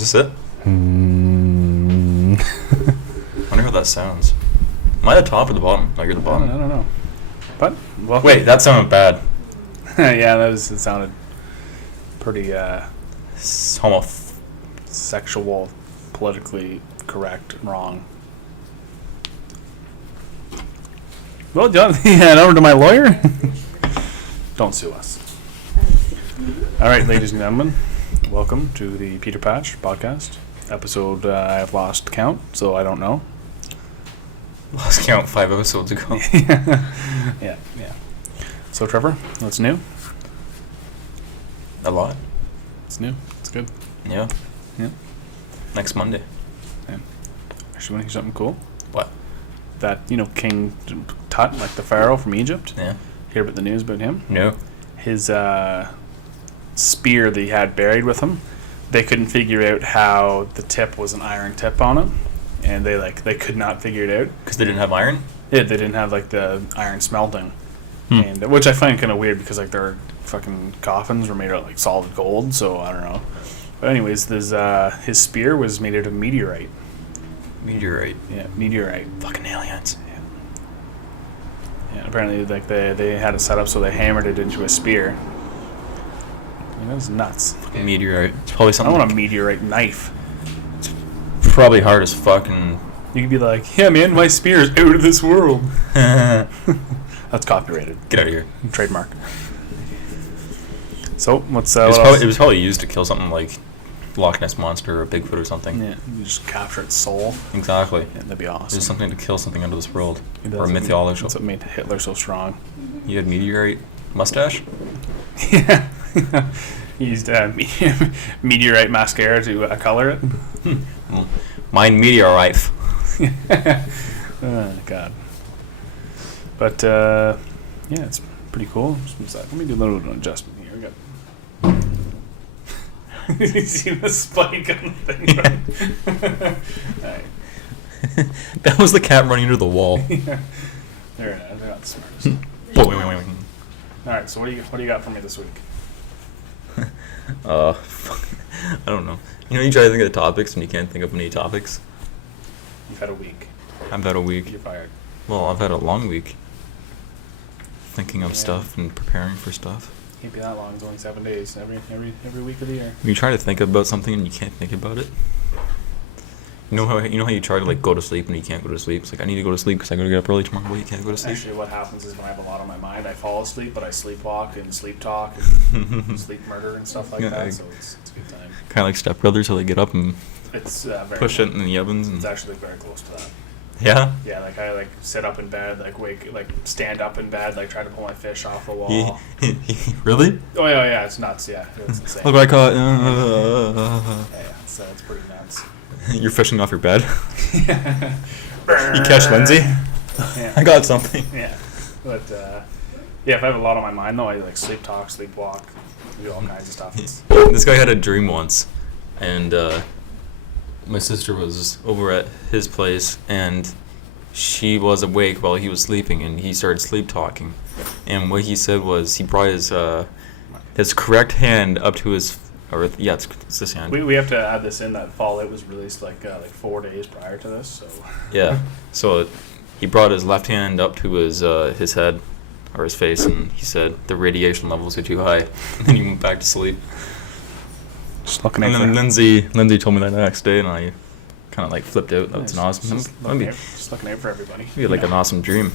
Is this it? I wonder how that sounds. Am I the top or the bottom? No, you're the bottom. I don't know. But welcome. Wait, that sounded bad. Yeah, it sounded pretty sexual, politically correct, and wrong. Well, do you want to hand over to my lawyer? Don't sue us. All right, ladies and gentlemen, welcome to the Peter Patch podcast episode. I have lost count, so I don't know. Lost count 5 episodes ago. Yeah. So, Trevor, what's new? A lot. It's new. It's good. Yeah. Next Monday. Yeah. Actually, want to hear something cool? What? That, King Tut, like the pharaoh from Egypt. Yeah. Hear about the news about him? No. His spear that he had buried with him, they couldn't figure out how the tip was an iron tip on it, and they could not figure it out Because they didn't have iron? Yeah, they didn't have the iron smelting, and which I find kind of weird because their fucking coffins were made out of solid gold, so I don't know. But anyways, his spear was made out of meteorite. Meteorite. Yeah, meteorite. Fucking aliens. Yeah, apparently they had it set up so they hammered it into a spear. That was nuts. Fucking meteorite. It's probably I something. want a meteorite knife. Probably hard as fucking. You could be like, yeah, man, my spear is out of this world. That's copyrighted. Get out of here. Trademark. So, what's It what else? was probably used to kill something like Loch Ness Monster or Bigfoot or something. Yeah, you just capture its soul. Exactly. Yeah, that'd be awesome. There's something to kill something out of this world. Or That's mythology. That's what made Hitler so strong. You had meteorite mustache? Yeah. He used meteorite mascara to color it. Mine meteorite. Oh, God. But, yeah, it's pretty cool. Let me do a little adjustment here. We got. You see the spike on the thing? Yeah. Alright. That was the cat running into the wall. Yeah. They're not the smartest. Wait. Alright, so what do you got for me this week? I don't know. You try to think of the topics and you can't think of any topics. You've had a week. I've had a week. You're fired. Well, I've had a long week. Thinking of stuff and preparing for stuff. Can't be that long. It's only 7 days every week of the year. You try to think about something and you can't think about it. You know how you try to go to sleep and you can't go to sleep. It's like I need to go to sleep because I got to get up early tomorrow. But you can't go to sleep. Actually, what happens is when I have a lot on my mind, I fall asleep, but I sleepwalk and sleep talk and sleep murder and stuff like that. So it's a good time. Kind of like Step Brothers, how they get up and It's very push it in the ovens. And It's actually very close to that. Yeah. Yeah, I sit up in bed, stand up in bed, try to pull my fish off the wall. Really? Oh yeah, it's nuts. Yeah, it's insane. Look what I caught. Yeah, it's pretty nuts. You're fishing off your bed. You You catch Lindsay? Yeah. I got something. Yeah, but yeah, if I have a lot on my mind though, I sleep talk, sleepwalk, do all kinds of stuff. This guy had a dream once, and my sister was over at his place, and she was awake while he was sleeping, and he started sleep talking. And what he said was he brought his correct hand up to his, it's this hand. We have to add this in that Fallout was released like 4 days prior to this, so. Yeah, so he brought his left hand up to his head or his face, and he said the radiation levels are too high, and then he went back to sleep. Just looking And at then Lindsay told me that the next day, and I kind of flipped out. That's an awesome. Just looking out for everybody. Maybe like an awesome dream.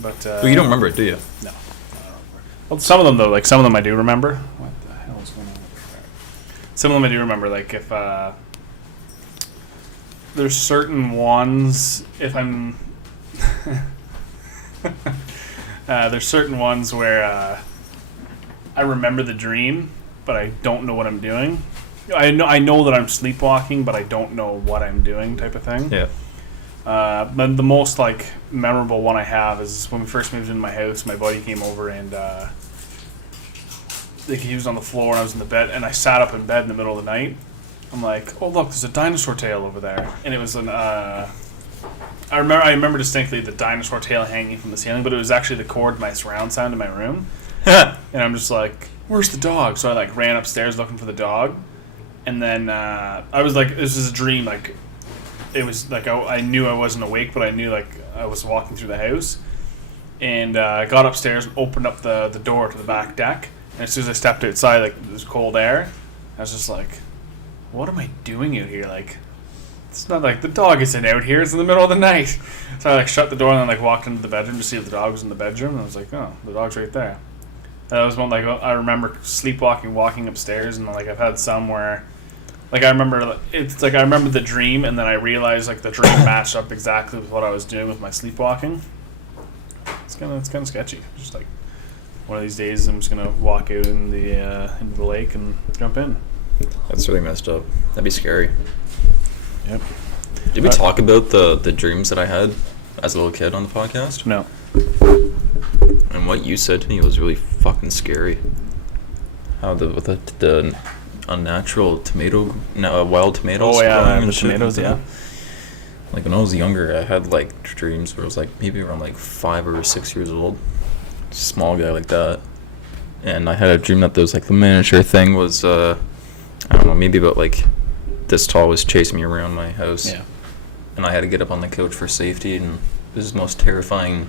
But Well, you don't remember it, do you? No, I don't remember. Well, some of them though, some of them I do remember. What the hell is going on with that? Some of them I do remember. If there's certain ones, if I'm there's certain ones where I remember the dream, but I don't know what I'm doing. I know that I'm sleepwalking, but I don't know what I'm doing, type of thing. Yeah. But the most memorable one I have is when we first moved into my house. My buddy came over and he was on the floor and I was in the bed, and I sat up in bed in the middle of the night. I'm like, oh look, there's a dinosaur tail over there, and it was an. I remember distinctly the dinosaur tail hanging from the ceiling, but it was actually the cord to my surround sound in my room. And I'm just like, where's the dog? So I ran upstairs looking for the dog. and then I was like, this was a dream. Like, it was like I knew I wasn't awake, but I knew like I was walking through the house, and I got upstairs and opened up the door to the back deck. And as soon as I stepped outside, like it was cold air. I was just like, what am I doing out here? Like, it's not like the dog isn't out here. It's in the middle of the night. So I like shut the door and then like walked into the bedroom to see if the dog was in the bedroom. And I was like, oh, the dog's right there. And that was one like I remember sleepwalking, walking upstairs, and like I've had some where, like I remember it's like I remember the dream, and then I realized like the dream matched up exactly with what I was doing with my sleepwalking. It's kind of sketchy. Just like one of these days, I'm just gonna walk out in into the lake and jump in. That's really messed up. That'd be scary. Yep. Did we talk about the dreams that I had as a little kid on the podcast? No. And what you said to me was really fucking scary. How the unnatural wild tomatoes. Oh yeah, growing the and shit tomatoes. like Yeah. that. Like when I was younger, I had like dreams where I was like maybe around like 5 or 6 years old, small guy like that, and I had a dream that there was like the miniature thing was I don't know, maybe about like this tall, was chasing me around my house. Yeah. And I had to get up on the couch for safety, and this is the most terrifying,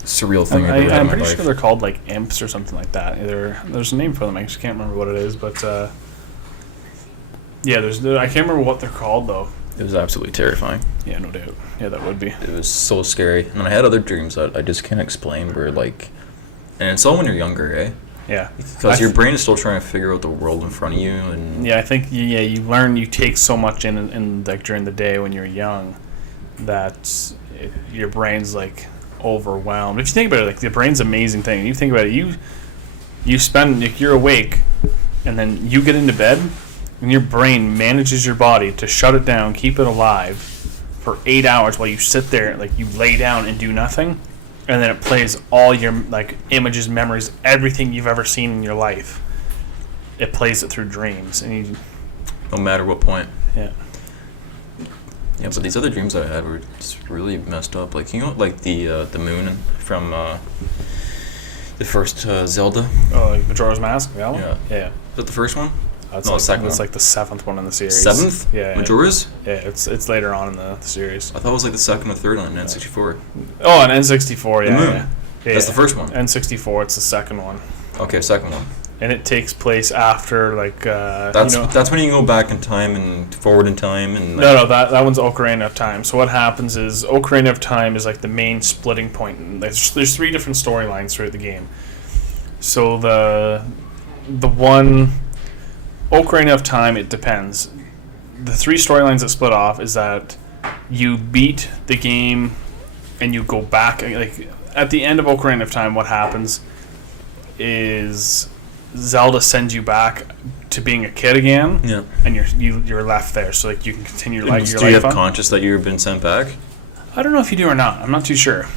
surreal thing I've ever had I'm in my pretty life. sure they're called like imps or something like that. There's a name for them. I just can't remember what it is, but yeah, I can't remember what they're called though. It was absolutely terrifying. Yeah, no doubt. Yeah, that would be. It was so scary. And I had other dreams that I just can't explain, where like, and it's all when you're younger, eh? Yeah. Because your brain is still trying to figure out the world in front of you, and Yeah, I think you learn, you take so much in like during the day when you're young that your brain's like overwhelmed. If you think about it, like the brain's an amazing thing. You think about it, you spend, like, you're awake, and then you get into bed, and your brain manages your body to shut it down, keep it alive for 8 hours while you sit there, like you lay down and do nothing, and then it plays all your like images, memories, everything you've ever seen in your life. It plays it through dreams, and you, no matter what point. yeah. Yeah, but these other dreams that I had were just really messed up. Like, you know, like the moon from the first Zelda. Oh, like Majora's Mask, that one? Yeah. Yeah. Is that the first one? That's No, like, the second that's one. like the 7th one in the series. 7th? Yeah. Majora's? Yeah, it's later on in the series. I thought it was like the second or third on N64. Oh, and N64, yeah. The Moon. Yeah. That's the first one. N64, it's the second one. Okay, second one. And it takes place after, like, That's when you can go back in time and forward in time and. Like, No, that one's Ocarina of Time. So what happens is Ocarina of Time is like the main splitting point. And there's 3 different storylines throughout the game. So the one Ocarina of Time, it depends. The 3 storylines that split off is that you beat the game and you go back. Like at the end of Ocarina of Time, what happens is Zelda sends you back to being a kid again. Yeah. And you're left there, so like you can continue your life. Do you have conscious that you've been sent back? I don't know if you do or not. I'm not too sure,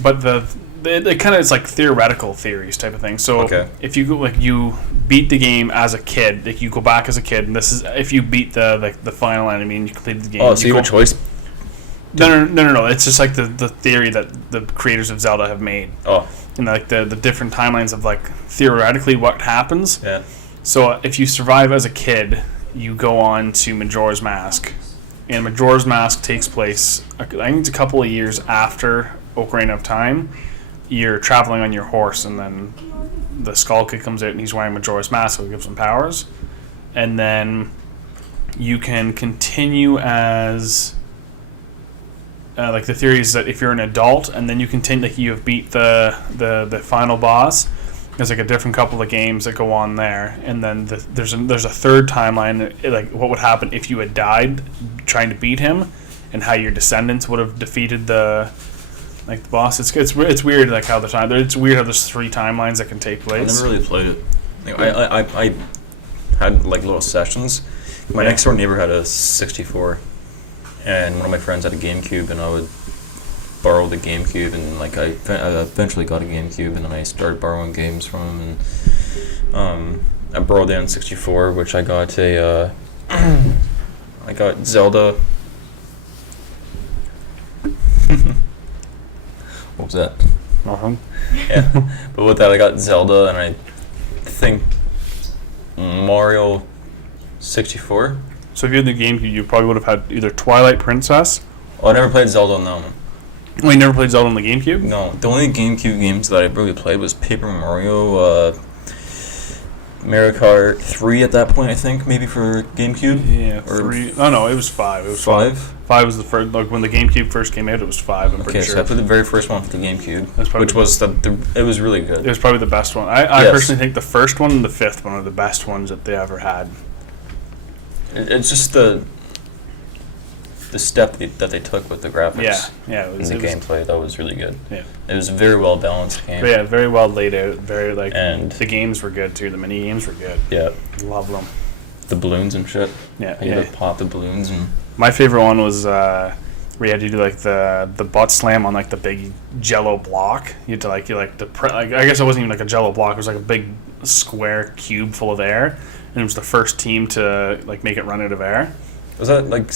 but it kind of is like theoretical theories type of thing. So Okay. if you go, like you beat the game as a kid, like you go back as a kid, and this is if you beat the final enemy and you completed the game. Oh, so you have a choice? No. It's just like the theory that the creators of Zelda have made. Oh. And like the different timelines of like theoretically what happens. Yeah. So if you survive as a kid, you go on to Majora's Mask. And Majora's Mask takes place, I think it's a couple of years after Ocarina of Time. You're traveling on your horse, and then the Skull Kid comes out and he's wearing Majora's Mask, so he gives him powers. And then you can continue as... like the theory is that if you're an adult and then you continue, like you have beat the final boss, there's like a different couple of games that go on there, and then there's a third timeline, like what would happen if you had died trying to beat him, and how your descendants would have defeated the boss. It's weird like how it's weird how there's 3 timelines that can take I place. never really played it. Like, I had like little sessions. My next door neighbor had a 64. And one of my friends had a GameCube, and I would borrow the GameCube, and like I eventually got a GameCube, and then I started borrowing games from him, and I borrowed the N64, which I got I got Zelda. What was that? Nothing. Yeah, but with that I got Zelda, and I think Mario 64. So if you had the GameCube, you probably would have had either Twilight Princess. Oh, I never played Zelda on that one. Well, you never played Zelda on the GameCube? No, the only GameCube games that I really played was Paper Mario, Mario Kart 3 at that point, I think, maybe for GameCube. Yeah, Or 3. Oh, no, it was 5. It was 5. 5 was the first, like when the GameCube first came out, it was 5, I'm pretty Okay, sure. so I played the very first one for the GameCube, That's probably which was it was really good. It was probably the best one. I Yes. personally think the first one and the fifth one are the best ones that they ever had. It's just the step that they took with the graphics Yeah, it and was. the It was gameplay. That was really good. yeah. It was a very well balanced game. But yeah, very well laid out. Very like And- the games were good too. The mini games were good. Yeah, Love them. the balloons and shit. Yeah, You yeah. had to pop the balloons and My favorite one was where you had to do like the butt slam on like the big Jello block. You had to like I guess it wasn't even like a Jello block. It was like a big square cube full of air, and it was the first team to like make it run out of air. was that like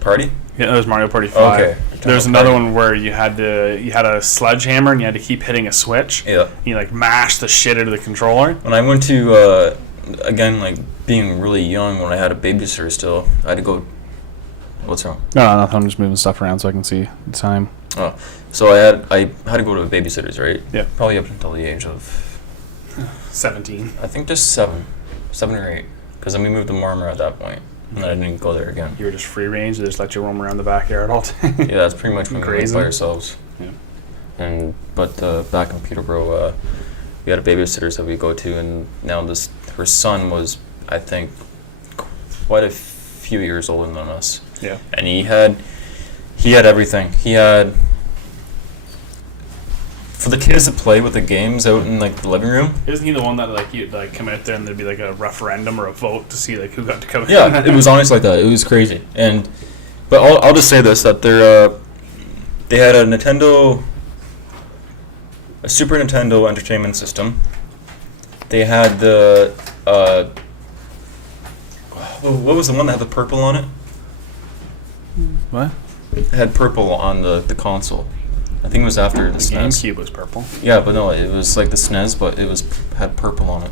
Party? Yeah, that was Mario Party 5. Okay. There's another one where you had a sledgehammer and you had to keep hitting a switch. Yeah. You like mash the shit out of the controller. When I went to again, like being really young, when I had a babysitter still, I had to go. What's wrong? No, nothing. I'm just moving stuff around so I can see the time. Oh, so I had to go to a babysitter's, right? Yeah. Probably up until the age of 17. I think just 7 or 8, because then we moved to Marmor at that point, and then I didn't go there again. You were just free range. They just let you roam around the backyard all day. Yeah, that's pretty much when we went Grazing. by ourselves. Yeah. But back in Peterborough, we had a babysitter that we go to, and now her son was, I think, quite a few years older than us. Yeah. And he had everything. He had, for the kids to play with the games out in like the living room. Isn't he the one that like you'd like come out there and there'd be like a referendum or a vote to see like who got to come? Yeah, it was honestly like that. It was crazy. But I'll just say this, that they had a Super Nintendo Entertainment System. They had the what was the one that had the purple on it? What? It had purple on the console. I think it was after the The SNES. GameCube was purple. Yeah, but no, it was like the SNES, but it had purple on it.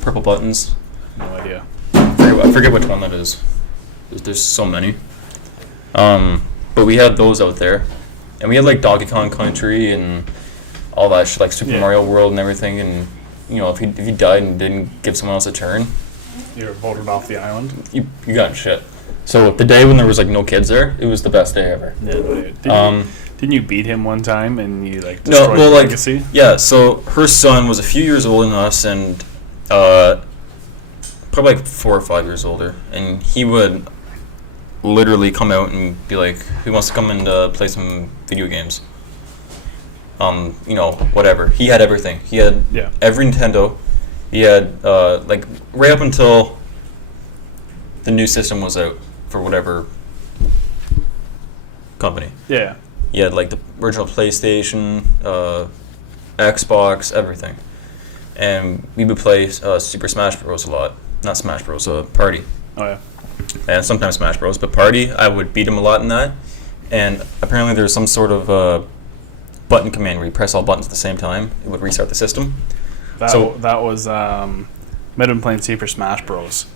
Purple buttons. No idea. I forget which one that is. There's so many. But we had those out there, and we had like Donkey Kong Country and all that shit, like Super Yeah. Mario World and everything. And if you died and didn't give someone else a turn, You were voted off the island. you got shit. So the day when there was like no kids there, it was the best day ever. Yeah. Didn't you beat him one time and you like No, destroyed well, the like legacy? yeah. So her son was a few years older than us, and probably like 4 or 5 years older, and he would literally come out and be like, "Who wants to come and play some video games?" Whatever. He had everything. He had Yeah. every Nintendo. He had like right up until the new system was out for whatever company. Yeah. He had like the original PlayStation, Xbox, everything. And we would play Super Smash Bros. A lot. Not Smash Bros. Party. Oh yeah. And sometimes Smash Bros. But Party, I would beat him a lot in that. And apparently there's some sort of button command where you press all buttons at the same time. It would restart the system. That was might have been playing Super Smash Bros.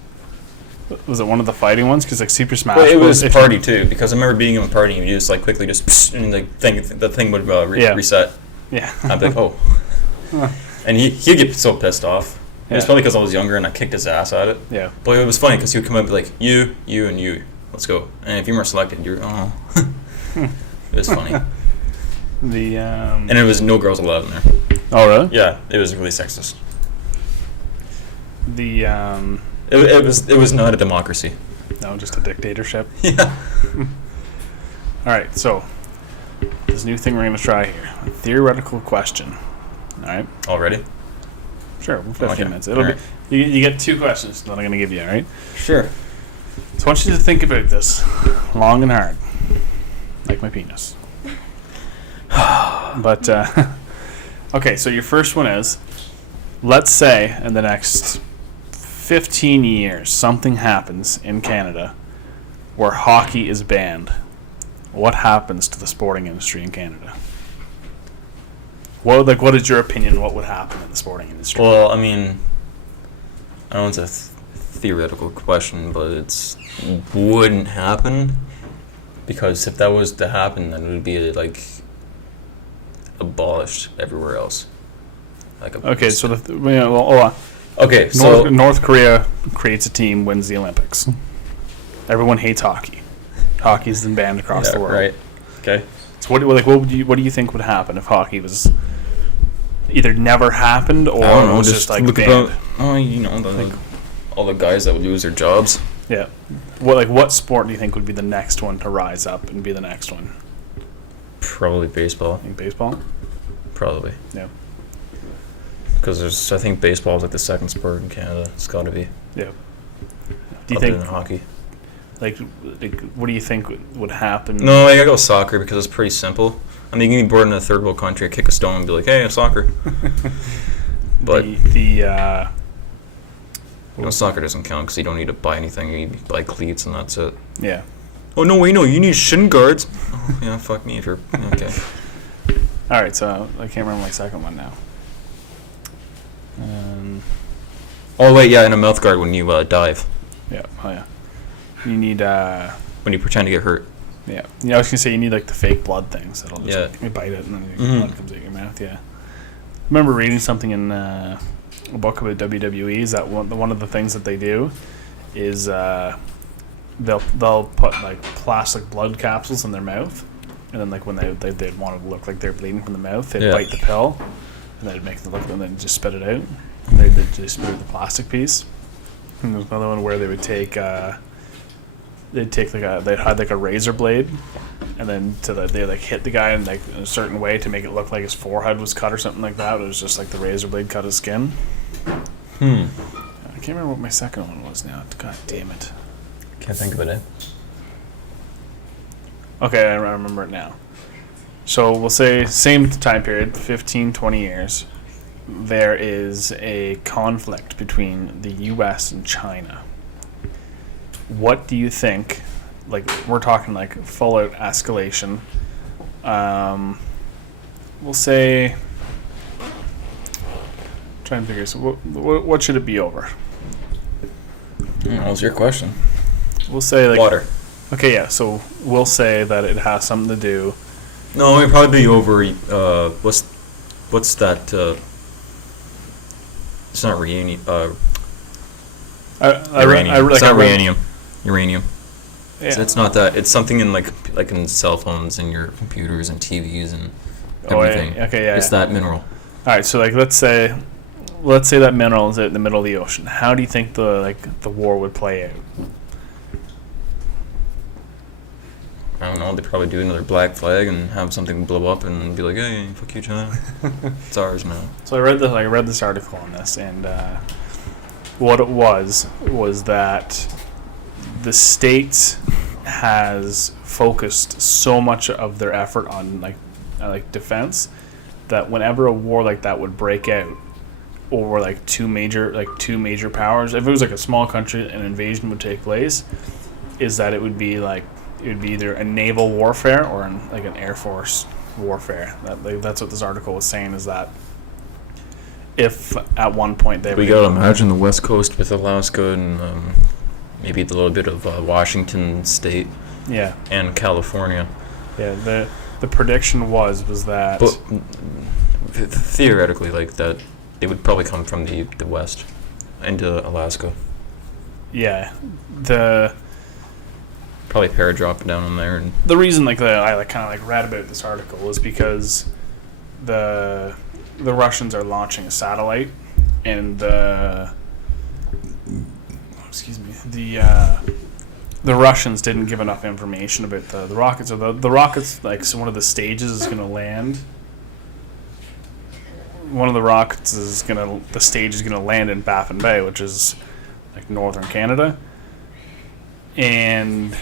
Was it one of the fighting ones? Because like Super Smash But it Bros. was Party too, because I remember being in Party and you just like quickly just psh, and the thing would Yeah. reset. Yeah. I'd be like, oh. And he'd get so pissed off. It was Yeah. probably because I was younger and I kicked his ass at it. Yeah. But it was funny because he would come up and be like, you, and you, let's go. And if you weren't selected, you're, oh. It was funny. And it was no girls allowed in there. Oh really? Yeah, it was really sexist. It was not a democracy. No, just a dictatorship. Yeah. All right, so this new thing we're going to try here, a theoretical question. All right, Already? sure, we'll 15 Okay. minutes. It'll All right. be you get 2 questions that I'm going to give you. All right, Sure. so I want you to think about this long and hard, like my penis. But okay, so your first one is, let's say in the next 15 years something happens in Canada where hockey is banned. What happens to the sporting industry in Canada? What is your opinion? What would happen in the sporting industry? Well, I mean, I know it's a theoretical question, but it's wouldn't happen because if that was to happen, then it would be like abolished everywhere else. Okay, so hold okay, so North Korea creates a team, wins the Olympics. Everyone hates hockey. Hockey's been banned across the world. Right. Okay. So what do you think would happen if hockey was either never happened or I don't know, was just like look banned? about all the guys that would lose their jobs. Yeah. What sport do you think would be the next one to rise up and be the next one? Probably baseball. Think baseball? Probably. Yeah. Because I think baseball is like the second sport in Canada. It's got to be. Yeah. Do you other think than hockey? like what do you think would happen? No, I gotta go soccer because it's pretty simple. I mean, you can be born in a third world country, kick a stone, and be like, "Hey, soccer." But soccer doesn't count because you don't need to buy anything. You buy cleats and that's it. Yeah. Oh no, wait, no, you need shin guards. Oh, yeah, fuck me if you're okay. All right, so I can't remember my second one now. Oh wait, yeah, and a mouth guard when you dive. Yeah. Oh yeah. You need When you pretend to get hurt. yeah. Yeah, I was gonna say you need like the fake blood things that'll just Yeah. like, you bite it and then blood comes out your mouth. Yeah. I remember reading something in a book about WWE. Is that one of the things that they do is they'll put like plastic blood capsules in their mouth, and then like when they'd want to look like they're bleeding from the mouth, they'd bite the pill, and they'd make it look, and then just spit it out. And they'd just spit out the plastic piece. And there's another one where they would take they'd hide like a razor blade, and then they like hit the guy in like in a certain way to make it look like his forehead was cut or something like that. It was just like the razor blade cut his skin. I can't remember what my second one was now. God damn it. Can't think of it. Okay, I remember it now. So we'll say same time period, 15, 20 years. There is a conflict between the U.S. and China. What do you think? Like, we're talking like full out escalation. We'll say. Try and figure. So, what should it be over? What was your question? We'll say like Water. Okay, yeah. So we'll say that it has something to do. No, it'd probably be over. What's that? It's not uranium. Uranium. It's not uranium. Uranium. Yeah. It's not that. It's something in like in cell phones and your computers and TVs and everything. Okay, yeah. It's that mineral. All right, so like let's say that mineral is in the middle of the ocean. How do you think the war would play out? I don't know. They'd probably do another black flag and have something blow up and be like, "Hey, fuck you, China. It's ours now." So I read this article on this, and what it was that the States has focused so much of their effort on like defense that whenever a war like that would break out over like two major powers, if it was like a small country, an invasion would take place, is that it would be either a naval warfare or an air force warfare. That's what this article was saying, is that if at one point we gotta imagine the West Coast with Alaska and maybe a little bit of Washington State, and California. Yeah, the prediction was that. But theoretically, like that, they would probably come from the west into Alaska. Yeah, probably paradrop down on there. And the reason I kind of read about this article is because the Russians are launching a satellite, and the Russians didn't give enough information about the rockets. So the rockets, so one of the stages is going to land. One of the rockets the stage is going to land in Baffin Bay, which is like northern Canada, and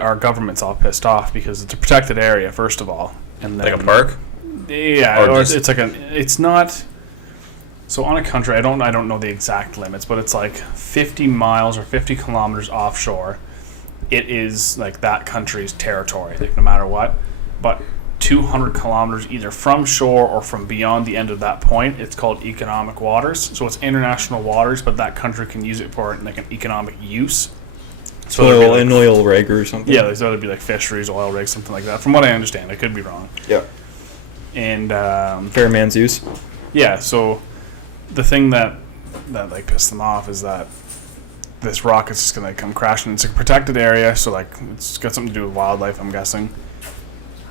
our government's all pissed off because it's a protected area, first of all, and then, like a park. Yeah, or it's not. So on a country, I don't know the exact limits, but it's like 50 miles or 50 kilometers offshore. It is like that country's territory, like no matter what. But 200 kilometers either from shore or from beyond the end of that point, it's called economic waters. So it's international waters, but that country can use it for like an economic use. So Oil, an oil rig or something. Yeah, so it'd be like fisheries, oil rigs, something like that. From what I understand, I could be wrong. Yeah. And Fair man's use. yeah, so the thing that like pissed them off is that this rocket's just gonna come crashing. It's a protected area, so like it's got something to do with wildlife, I'm guessing.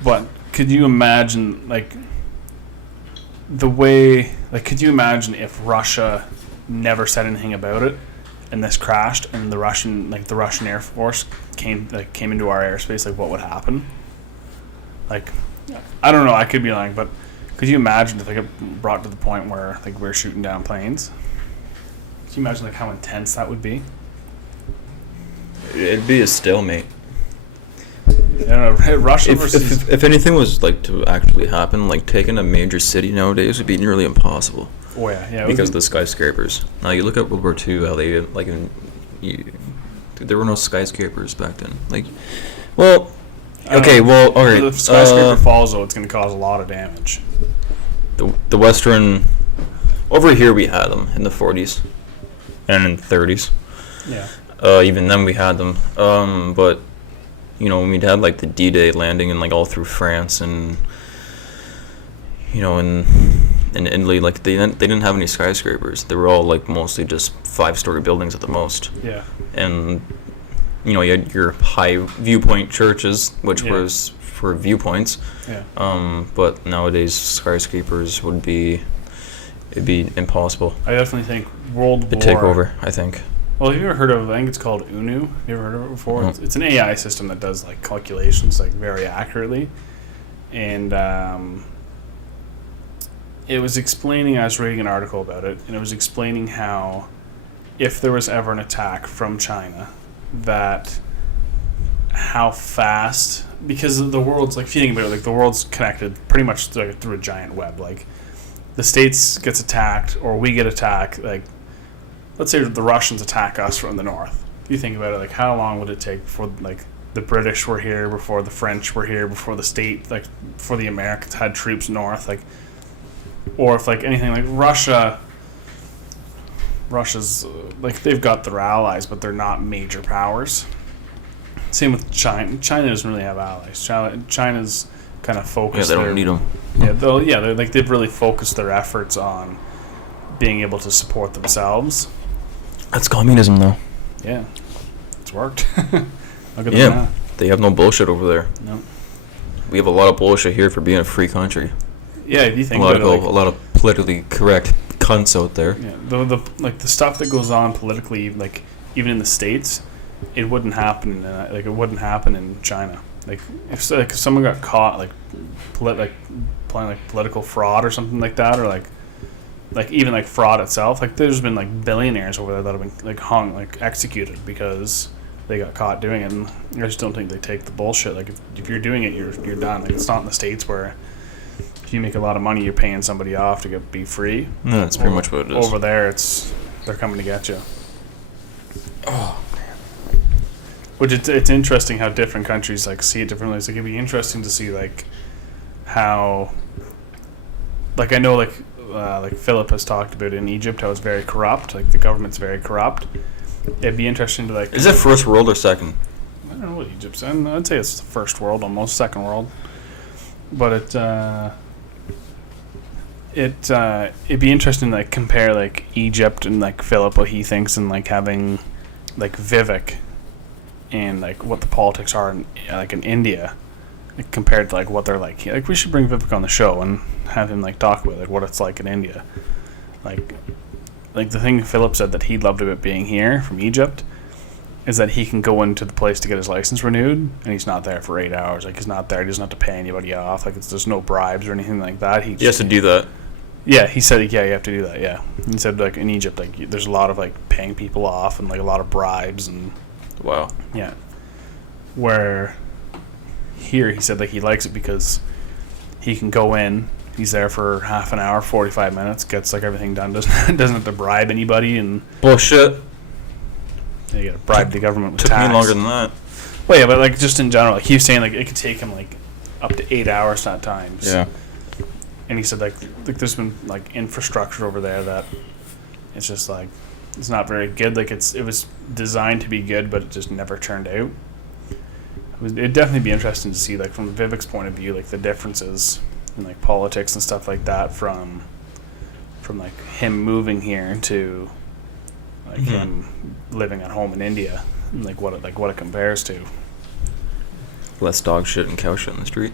But could you imagine like the way like could you imagine if Russia never said anything about it and this crashed and the Russian Air Force came into our airspace, like what would happen? Like I don't know, I could be lying, but could you imagine if they get brought to the point where like we're shooting down planes? Can you imagine like how intense that would be? It'd be a stalemate. I don't know, Russia versus... If anything was like to actually happen, like taking a major city nowadays would be nearly impossible. Oh yeah. Because of the skyscrapers. Now you look at World War II, how they like, there were no skyscrapers back then. Like, well, okay, well, all right. If the skyscraper falls, though, it's going to cause a lot of damage. The Western, over here we had them in the 40s and in the 30s. Yeah. Even then we had them. But you know, when we'd had like the D-Day landing and like all through France and you know in Italy, like they didn't have any skyscrapers. They were all like mostly just 5-story buildings at the most. Yeah. And you know, you had your high viewpoint churches, which was for viewpoints. Yeah. But nowadays skyscrapers it'd be impossible. I definitely think World War... It'd take over, I think. Well, have you ever heard of, I think it's called UNU? Have you ever heard of it before? No. It's an AI system that does like calculations like very accurately. And it was explaining, I was reading an article about it, and it was explaining how if there was ever an attack from China, that how fast, because the world's, like, if you think about it, like, the world's connected pretty much through a giant web. Like, the States gets attacked, or we get attacked, like, let's say the Russians attack us from the north. If you think about it, like, how long would it take before, like, the British were here, before the French were here, before the before the Americans had troops north, like, or if, like, anything, like, Russia's, like, they've got their allies, but they're not major powers. Same with China. China doesn't really have allies. China's kind of focused. Yeah, they don't need them. Yeah, they've really focused their efforts on being able to support themselves. That's communism, though. Yeah, it's worked. Look at them Yeah, now. they have no bullshit over there. No. We have a lot of bullshit here for being a free country. Yeah, if you think A lot about it, like, a lot of politically correct cunts out there. yeah, the stuff that goes on politically, like even in the States, it wouldn't happen. It wouldn't happen in China. Like if someone got caught playing like political fraud or something like that, or like even like fraud itself. Like there's been like billionaires over there that have been like hung, like executed because they got caught doing it. And I just don't think they take the bullshit. Like if you're doing it, you're done. Like it's not in the States where if you make a lot of money, you're paying somebody off to be free. No, that's pretty much what it is. Over there, they're coming to get you. Oh. Which it's interesting how different countries like see it differently. It's like it'd be interesting to see like how, like I know like Philip has talked about in Egypt how it's very corrupt. Like the government's very corrupt. It'd be interesting to like. Is it first world or second? I don't know what Egypt's in. I'd say it's the first world, almost second world. But it'd be interesting to like compare like Egypt and like Philip, what he thinks, and like having like Vivek and like what the politics are in like in India, like, compared to like what they're like. Like we should bring Vivek on the show and have him like talk about like what it's like in India. Like the thing Philip said that he loved about being here from Egypt is that he can go into the place to get his license renewed and he's not there for 8 hours. Like he's not there, he doesn't have to pay anybody off. Like there's no bribes or anything like that. He has to do that. Yeah, he said, yeah, you have to do that, yeah. He said, like, in Egypt, like, there's a lot of, like, paying people off and, like, a lot of bribes and... Wow. Yeah. Where here, he said, like, he likes it because he can go in, he's there for half an hour, 45 minutes, gets, like, everything done, doesn't have to bribe anybody, and... Bullshit. Yeah, you gotta bribe the government with Took tax. me longer than that. Well, yeah, but, like, just in general, like, he was saying, like, it could take him, like, up to 8 hours at times. Yeah. And he said like there's been like infrastructure over there that it's just like it's not very good. Like it was designed to be good, but it just never turned out. It'd definitely be interesting to see, like, from Vivek's point of view, like the differences in like politics and stuff like that from like him moving here to like him living at home in India, and like what it compares to. Less dog shit and cow shit in the street.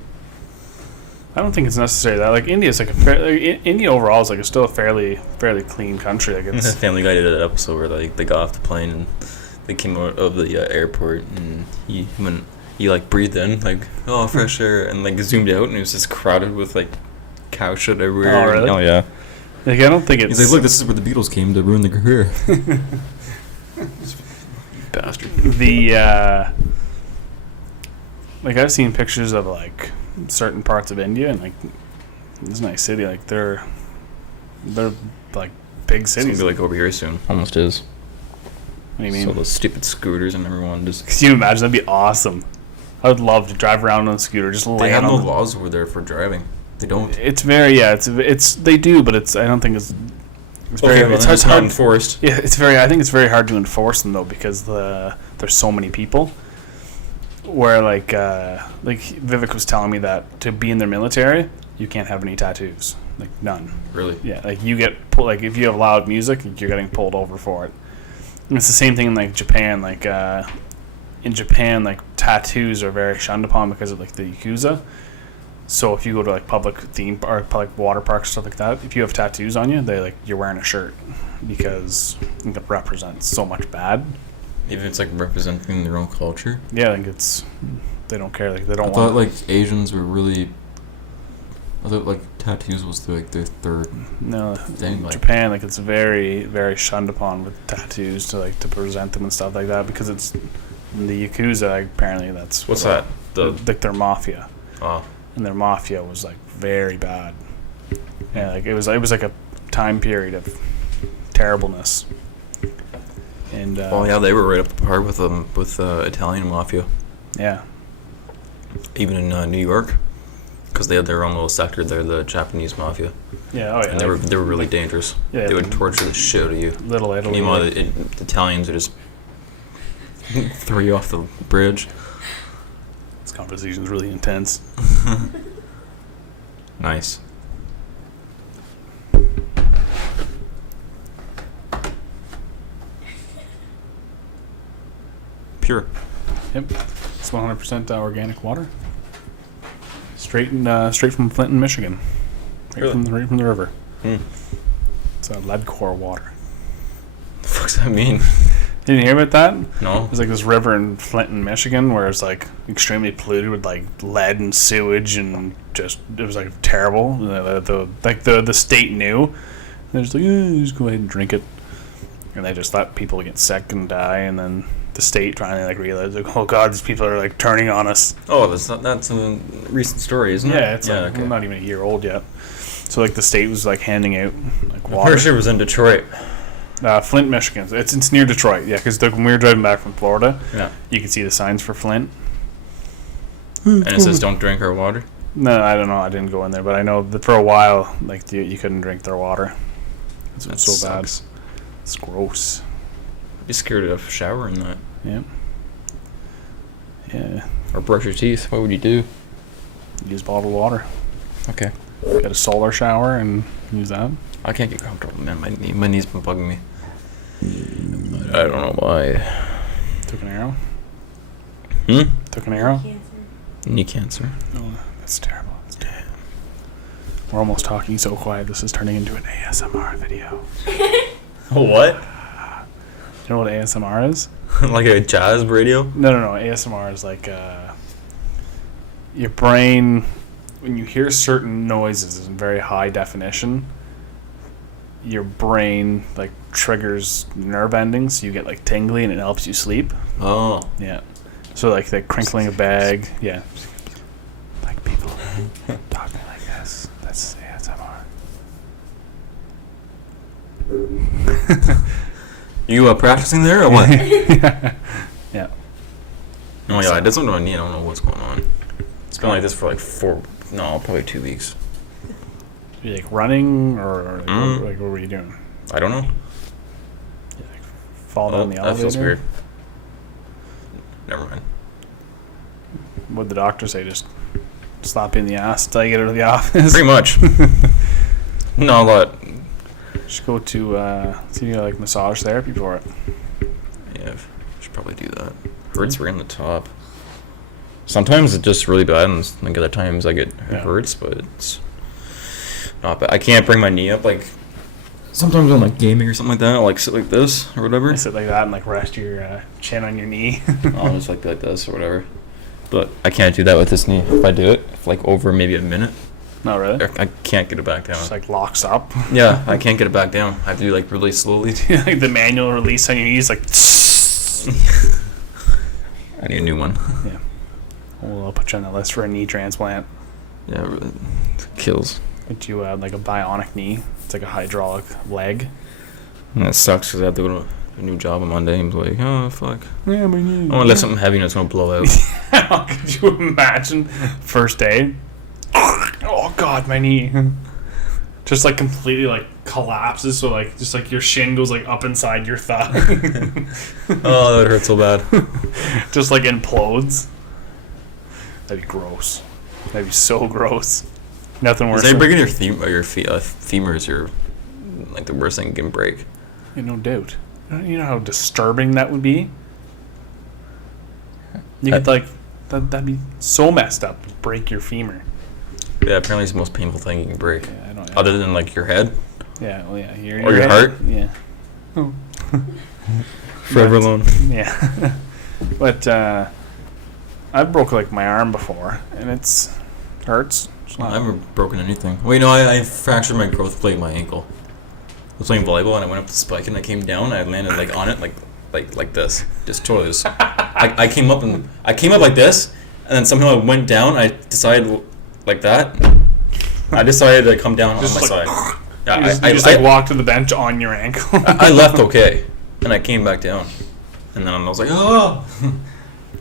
I don't think it's necessary that like India's like India overall is like still a fairly clean country. Like it's Family Guy did an episode where like they got off the plane and they came out of the airport and he like breathed in like fresh air and like zoomed out and it was just crowded with like cow shit everywhere. Oh, really? Oh yeah. Like I don't think it's. He's like, look, this is where the Beatles came to ruin their career. Bastard. The like I've seen pictures of like certain parts of India and like it's a nice city. Like they're like big It's cities. gonna be like over here soon. Almost is. What do you mean? So those stupid scooters and everyone just. Can you imagine? That'd be awesome. I would love to drive around on a scooter, just They land have no on. laws over there for driving. They don't. It's very it's they do, but it's I don't think it's very well, it's then hard. not enforced. Yeah, I think it's very hard to enforce them though because there's so many people. Where like Vivek was telling me that to be in their military, you can't have any tattoos, like none. Really? Yeah, like you get pulled. Like if you have loud music, you're getting pulled over for it. And it's the same thing in like Japan. Like in Japan, like tattoos are very shunned upon because of like the Yakuza. So if you go to like public theme or public water parks stuff like that, if you have tattoos on you, they like you're wearing a shirt because it represents so much bad. Even if it's like representing their own culture. Yeah, I think it's they don't care. Like they don't I want. thought like Asians were really. I thought like tattoos was like their third. No, thing, in like- Japan, like it's very, very shunned upon with tattoos to present them and stuff like that because it's in the Yakuza. Like, apparently, that's What's what- that? like their mafia, Oh. and their mafia was like very bad. Yeah, like it was like a time period of terribleness. And Oh yeah, they were right up the par with Italian mafia, yeah, even in New York, because they had their own little sector there, the Japanese mafia, yeah, oh yeah, and they were really dangerous. Yeah, They would torture the shit out of you. Little And Italy. meanwhile, the Italians would just throw you off the bridge. This conversation's really intense. Nice. Pure. Yep, it's 100% organic water. Straight from Clinton, Michigan. Right from the river. Hmm. It's lead core water. The fuck's that mean? Didn't you hear about that? No. There's like this river in Clinton, Michigan, where it's like extremely polluted with like lead and sewage and just it was like terrible. The state knew. They're just like, just go ahead and drink it, and they just let people get sick and die, and then the state trying to like realize like, oh god, these people are like turning on us. Oh, that's a recent story, isn't it? Yeah, it's like okay. not even a year old yet. So like the state was like handing out like I'm water. pretty sure it was in Detroit. Flint, Michigan. It's near Detroit. Yeah, because when we were driving back from Florida, Yeah. you could see the signs for Flint. And it says don't drink our water. No, I don't know. I didn't go in there, but I know that for a while, like you couldn't drink their water. It's That so sucks. bad. It's gross. I'd be scared of showering that. Yeah. Yeah. Or brush your teeth. What would you do? Use bottled water. Okay. Get a solar shower and use that. I can't get comfortable, man. My knee's been bugging me. I don't know why. Took an arrow. Hmm? Took an arrow. Knee cancer. Oh, that's terrible. That's terrible. We're almost talking so quiet. This is turning into an ASMR video. What? You know what ASMR is? Like a jazz radio? No. ASMR is like your brain, when you hear certain noises in very high definition, your brain like triggers nerve endings, so you get like tingly and it helps you sleep. Oh. Yeah. So like the crinkling a bag. Yeah. Like people talking like this. That's ASMR. You practicing there or what? Yeah. Oh yeah, I did something to my knee. I don't know what's going on. It's It's been like this for like probably 2 weeks. You like running or like, what were you doing? I don't know. You like fall down the elevator? That feels weird. Never mind. What'd the doctor say? Just slap you in the ass until you get out of the office? Pretty much. Not a lot. Just go to see you like massage therapy for it. Yeah, should probably do that. Hurts right on the top. Sometimes it's just really bad, and like other times it hurts, but it's not bad. I can't bring my knee up. Like sometimes I'm like gaming or something like that. I'll like sit like this or whatever. I sit like that and like rest your chin on your knee. I'll just like be like this or whatever. But I can't do that with this knee. If I do it, like over maybe a minute, No, really? I can't get it back down. Just like locks up. Yeah, I can't get it back down. I have to do like really slowly. Like the manual release on your knees, like. I need a new one. Yeah. Well, I'll put you on the list for a knee transplant. Yeah, it really kills. Get you like a bionic knee. It's like a hydraulic leg. And that sucks because I have to go to a new job on Monday. I'm like, oh fuck. Yeah, my knee. I want to lift something heavy and it's gonna blow out. Could you imagine first day? Oh god, my knee. Just like completely like collapses, so like just like your shin goes like up inside your thigh. Oh, that hurts so bad. Just like implodes. That'd be gross. That'd be so gross. Nothing worse. Is breaking your femurs are like the worst thing you can break. Yeah, no doubt. You know how disturbing that would be? You could like that'd be so messed up. Break your femur. Yeah, apparently it's the most painful thing you can break. Yeah, I don't. Other than like your head. Yeah, well, yeah, or your heart. Yeah. Oh. Forever alone. Yeah. But I've broke like my arm before, and it hurts. I haven't broken anything. Wait, no, I fractured my growth plate in my ankle. I was playing volleyball and I went up the spike and I came down. I landed like on it, like this, just totally. Just, I came up like this, and then somehow I went down. I decided like that. I decided to come down just on my like, side. Yeah, you just walked to the bench on your ankle. I left okay, and I came back down, and then I was like, oh.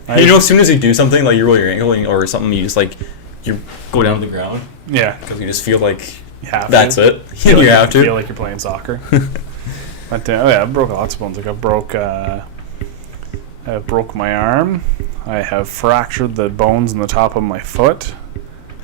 You know, as soon as you do something like you roll your ankle or something, you just like you go down to the ground. Yeah, because you just feel like that's it. You have to feel like you're playing soccer. But I broke lots of bones. Like I broke my arm. I have fractured the bones in the top of my foot.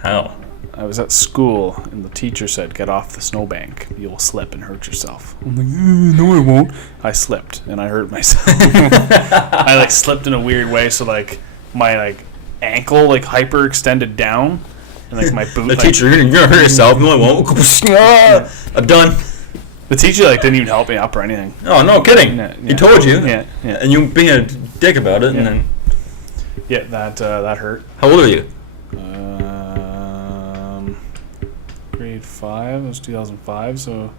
How? I was at school and the teacher said, "Get off the snowbank. You'll slip and hurt yourself." I'm like, "No, I won't." I slipped and I hurt myself. I like slipped in a weird way, so like my like ankle like hyperextended down, and like my boot. The teacher, you're gonna hurt yourself. No, I won't. I'm done. The teacher like didn't even help me up or anything. Oh no, kidding! Yeah. He told you. Yeah. And you being a dick about it, and then. Yeah, that hurt. How old are you? Grade 5. It was 2005, so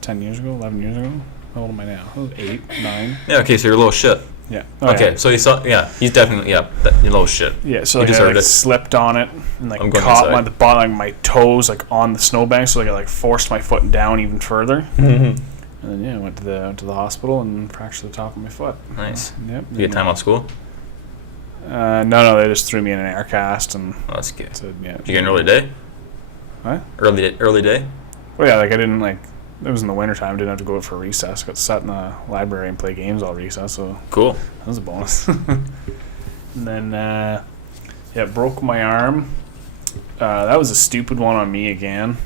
10 years ago, 11 years ago. How old am I now? I was 8, 9. Yeah. Okay, so you're a little shit. Yeah. Okay, so he's definitely you're a little shit. Yeah, so like, I like slipped on it and like caught the bottom, like my toes like on the snowbank, so like I like forced my foot down even further. Mm-hmm. And then I went to the hospital and fractured the top of my foot. Nice. Yep. You get time off school? No, they just threw me in an air cast and. Oh, that's good. So, yeah. Did you get an early day? What? Early day? Well, yeah, like I didn't like. It was in the wintertime. I didn't have to go out for recess. Got sat in the library and play games all recess. So cool. That was a bonus. And then, broke my arm. That was a stupid one on me again.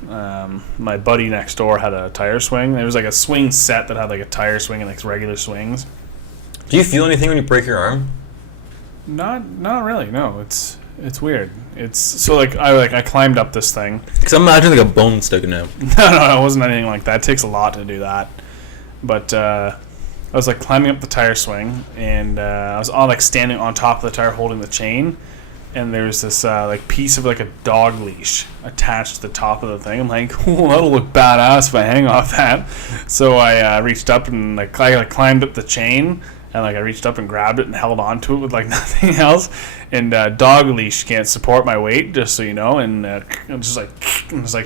My buddy next door had a tire swing. There was like a swing set that had like a tire swing and like regular swings. Do you feel anything when you break your arm? Not really. No, it's weird. It's so like I climbed up this thing. Because I'm imagining like a bone sticking out. No, it wasn't anything like that. It takes a lot to do that. But I was like climbing up the tire swing, and I was all like standing on top of the tire holding the chain, and there's this like piece of like a dog leash attached to the top of the thing. I'm like, oh, that'll look badass if I hang off that. So I reached up and like I climbed up the chain. And like I reached up and grabbed it and held on to it with like nothing else, and dog leash can't support my weight, just so you know. And it just like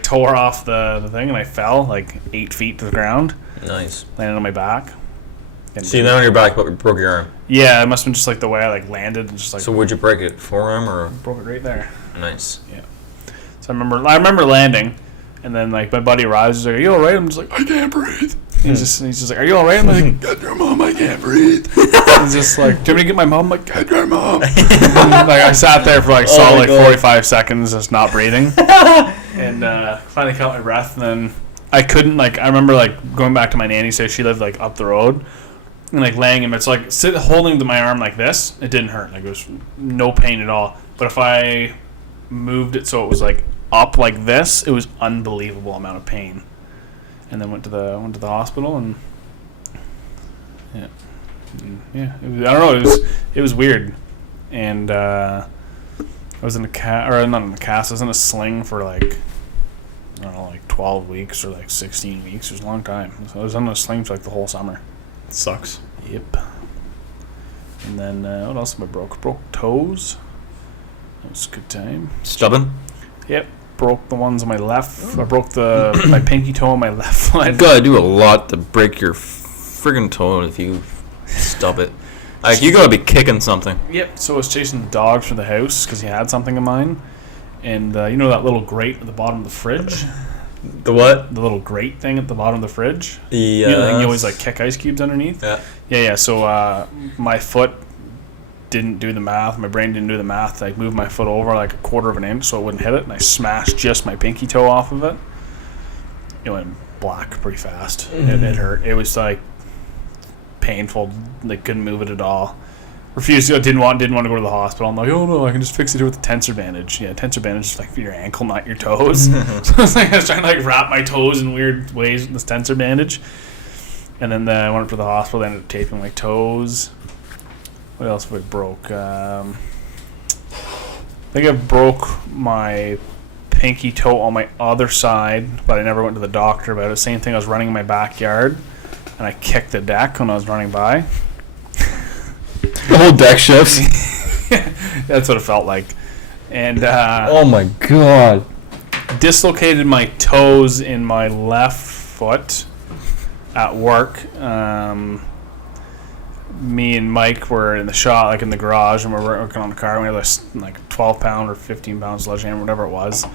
tore off the thing, and I fell like 8 feet to the ground. Nice. Landed on my back. So you landed on your back, but broke your arm. Yeah, it must have been just like the way I like landed and just like. So would you break it? Forearm or? Broke it right there. Nice. So I remember landing, and then like my buddy arrives. He's like, "Are you all right?" I'm just like, "I can't breathe." He's just like, "Are you all right?" I'm like, "Get your mom, I can't breathe." He's just like, "Do you want me to get my mom?" I'm like, "Get your mom." Like I sat there for like solid 45 seconds just not breathing, and finally caught my breath. And then I couldn't like I remember like going back to my nanny's house. She lived like up the road, and like laying him. It's like holding my arm like this. It didn't hurt. Like it was no pain at all. But if I moved it so it was like up like this, it was unbelievable amount of pain. And then went to the hospital, and yeah, it was, I don't know, it was weird. And I was in not in a cast, I was in a sling for like I don't know, like 12 weeks or like 16 weeks. It was a long time. So I was in a sling for like the whole summer. It sucks. Yep. And then what else have I broke? Broke toes. That was a good time. Stubborn? Yep. Broke the ones on my left. I broke my pinky toe on my left foot. You gotta do a lot to break your friggin' toe if you stub it. Like, you gotta be kicking something. Yep. So I was chasing the dogs for the house because he had something of mine. And you know that little grate at the bottom of the fridge? The what? The little grate thing at the bottom of the fridge? Yeah. You always like kick ice cubes underneath? Yeah. Yeah. So my foot didn't do the math. My brain didn't do the math to like move my foot over like a quarter of an inch so it wouldn't hit it, and I smashed just my pinky toe off of it. It went black pretty fast. Mm-hmm. It hurt. It was like painful. Like couldn't move it at all. Refused to go. Didn't want to go to the hospital. I'm like, oh no, I can just fix it here with a tensor bandage. Yeah, tensor bandage is like for your ankle, not your toes. So I was trying to like wrap my toes in weird ways with this tensor bandage. And then I went up to the hospital. They ended up taping my toes. What else have I broke? I think I broke my pinky toe on my other side, but I never went to the doctor about it. Same thing, I was running in my backyard, and I kicked the deck when I was running by. The whole deck shifts. That's what it felt like. And Oh my god. dislocated my toes in my left foot at work. Me and Mike were in the shop, like in the garage, and we were working on the car. And we had this like 12-pound or 15-pound sledgehammer, whatever it was,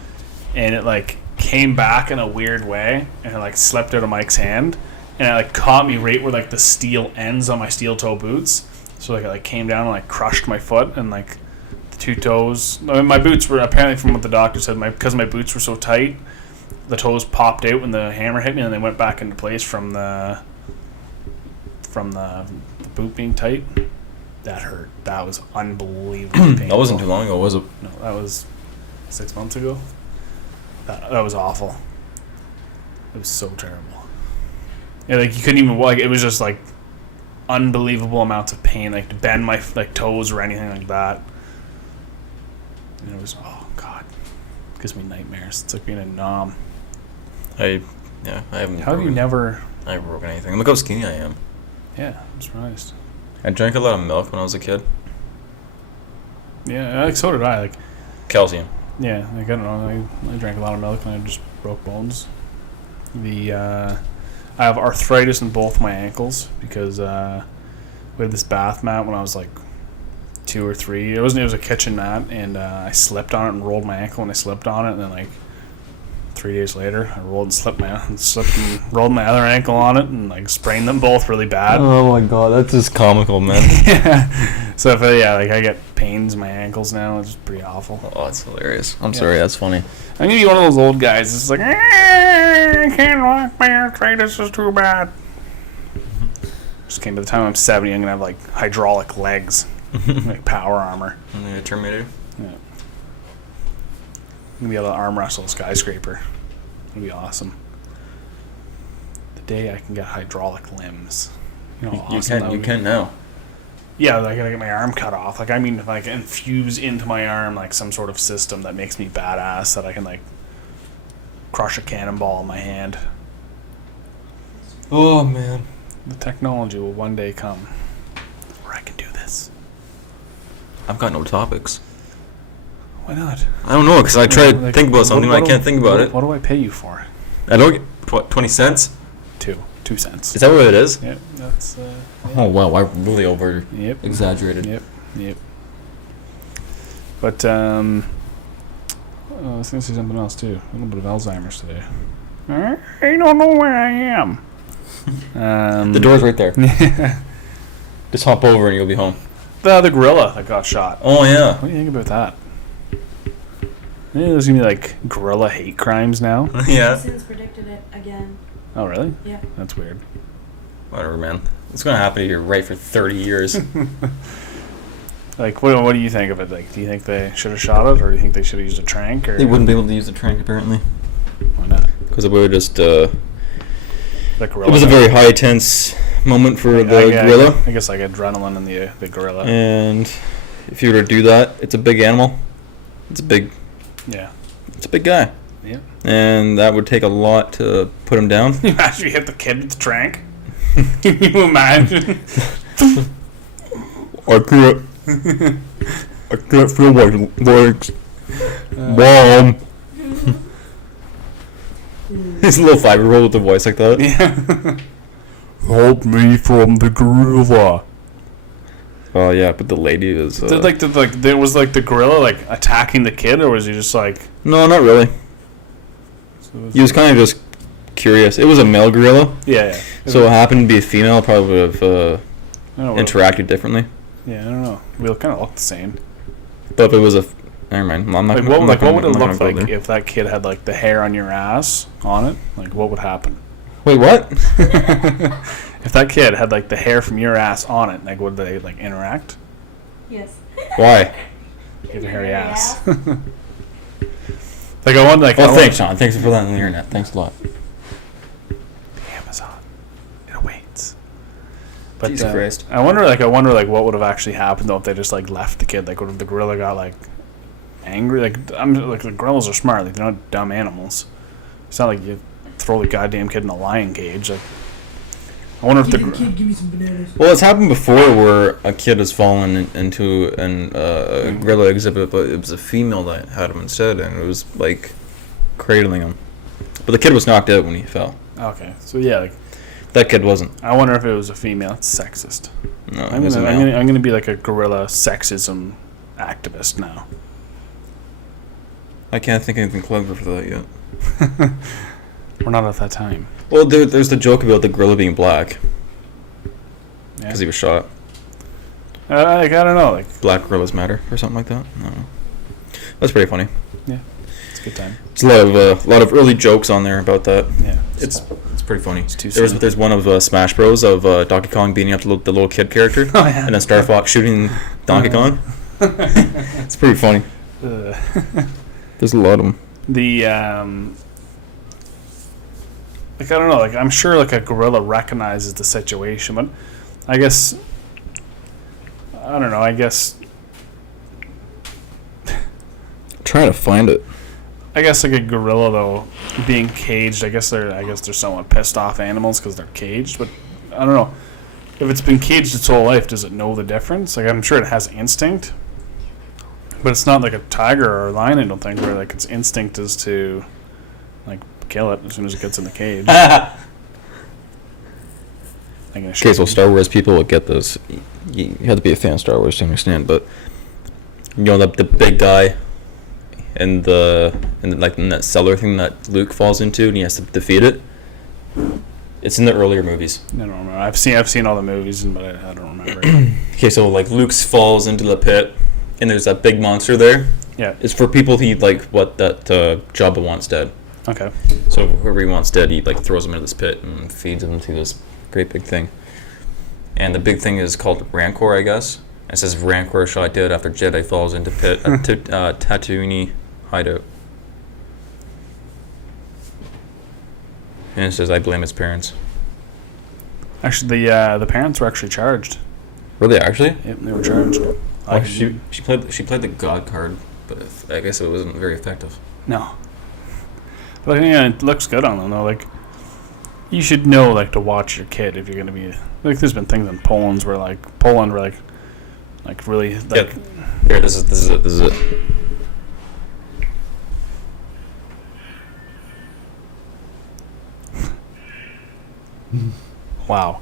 and it like came back in a weird way, and it like slipped out of Mike's hand, and it like caught me right where like the steel ends on my steel toe boots. So like it like came down and like crushed my foot, and like the two toes. I mean, my boots were apparently, from what the doctor said, because my boots were so tight, the toes popped out when the hammer hit me, and they went back into place from the boot being tight. That hurt. That was unbelievably painful. That wasn't too long ago, was it? No, that was 6 months ago. That was awful. It was so terrible. Yeah, like you couldn't even like. It was just like unbelievable amounts of pain, like to bend my like toes or anything like that. And it was god, it gives me nightmares. It's like being a nom. I haven't. How have you never? I haven't broken anything. Look how skinny I am. Yeah, I'm surprised. I drank a lot of milk when I was a kid. Yeah, like so did I. Like Calcium. yeah, like I don't know. I drank a lot of milk and I just broke bones. I have arthritis in both my ankles because we had this bath mat when I was like 2 or 3. It was a kitchen mat, and I slipped on it and rolled my ankle when I slipped on it, and then like 3 days later I rolled and rolled my other ankle on it and like sprained them both really bad. Oh my god, that's just comical, man. Yeah. So if I get pains in my ankles now, it's pretty awful. Oh, that's hilarious. I'm sorry, that's funny. I'm gonna be one of those old guys. It's like, I can't walk. My arthritis is too bad. Just kidding. By the time I'm 70, I'm gonna have like hydraulic legs, like power armor. And the Terminator. Yeah. I'm gonna be able to arm wrestle a skyscraper. It'll be awesome. The day I can get hydraulic limbs. You know, how awesome that would You be. can now. Yeah, like I gotta get my arm cut off. Like I mean, if I can infuse into my arm like some sort of system that makes me badass, that I can like crush a cannonball in my hand. Oh man. The technology will one day come where I can do this. I've got no topics. Why not? I don't know, because I try to Like, think about something, but I can't think about it. What do I pay you for? I don't get, what, 20 cents? 2 cents. Is that what it is? Yep, that's. Oh wow, I really over Yep. exaggerated. Yep. But I was going to say something else too. A little bit of Alzheimer's today. I don't know where I am. The door's right there. Yeah. Just hop over and you'll be home. The gorilla that got shot. Oh yeah. What do you think about that? Yeah, there's gonna be like gorilla hate crimes now. Yeah. Since predicted it again. Oh really? Yeah. That's weird. Whatever, man. It's gonna happen to you right for 30 years. Like, what do you think of it? Like, do you think they should have shot it, or do you think they should have used a trank? Or They wouldn't be able to use the trank apparently, why not? because it would just. The It gorilla. was a very high tense moment for the gorilla. I guess like adrenaline in the gorilla. And if you were to do that, it's a big animal. It's a big Yeah. guy. Yeah. And that would take a lot to put him down. You actually hit the kid with the trank. Can you imagine? I can't feel my legs. Mom. He's a little 5-year-old with a voice like that. Yeah. Help me from the gorilla. Oh yeah, but the lady is. There was like the gorilla like attacking the kid, or was he just like? No, not really. He was kind of just curious. It was a male gorilla, Yeah. so it happened to be a female. Probably would have I don't know, interacted differently. yeah, I don't know. We kind of look the same. But if it was a, never mind. I'm not. Like I'm what? not Like gonna- what would it I'm not look gonna go like there. if that kid had like the hair on your ass on it? Like what would happen? Wait, what? If that kid had like the hair from your ass on it, like would they like interact? Yes. Why? Give a hairy ass. Like I want like. Oh, thanks, Sean. Thanks for that on the internet. Thanks a lot. Amazon. It awaits. But Jesus Christ. I wonder what would have actually happened though if they just like left the kid. Like, what if the gorilla got like angry? Like, the gorillas are smart. Like, they're not dumb animals. It's not like you throw the goddamn kid in a lion cage. Like, I wonder if Give me some bananas. Well, it's happened before where a kid has fallen into a gorilla exhibit, but it was a female that had him instead, and it was like cradling him. But the kid was knocked out when he fell. Okay, so yeah, like That kid wasn't. I wonder if it was a female. It's sexist. No, I'm it was a gonna, male. I'm gonna be like a gorilla sexism activist now. I can't think of anything clever for that yet. We're not at that time. Well, there's the joke about the gorilla being black Yeah. because he was shot. Like I don't know. Like Black gorillas matter or something like that. I don't know. That's pretty funny. it's a good time. There's a lot of early jokes on there about that. Yeah. It's pretty funny. too soon. There's one of Smash Bros of Donkey Kong beating up the little kid character, Oh yeah. and then Star Fox shooting Donkey Kong. It's pretty funny. There's a lot of them. The like I don't know. Like I'm sure like a gorilla recognizes the situation, but I guess I don't know. I guess Trying to find it. like a gorilla though being caged. I guess they're somewhat pissed off animals because they're caged. But I don't know if it's been caged its whole life. Does it know the difference? Like I'm sure it has instinct, but it's not like a tiger or a lion. I don't think where like its instinct is to like kill it as soon as it gets in the cage. Okay, so Star Wars people will get this. You have to be a fan of Star Wars to understand, but you know the big guy in that cellar thing that Luke falls into, and he has to defeat it. It's in the earlier movies. I don't remember. I've seen all the movies, but I don't remember it. Okay, so like Luke falls into the pit, and there's that big monster there. Yeah. It's for people he like what that Jabba wants dead. Okay. So whoever he wants dead, he like throws him into this pit and feeds him to this great big thing. And the big thing is called Rancor, I guess. It says Rancor shot dead after Jedi falls into pit at Tatooine hideout. And it says I blame his parents. Actually, the parents were actually charged. Were they actually? Yep, they were charged. Oh, she played the God card, but I guess it wasn't very effective. No. But yeah, it looks good on them though. Like, you should know like to watch your kid if you're gonna be like. There's been things in Poland where like really like. Here, this is it. Wow.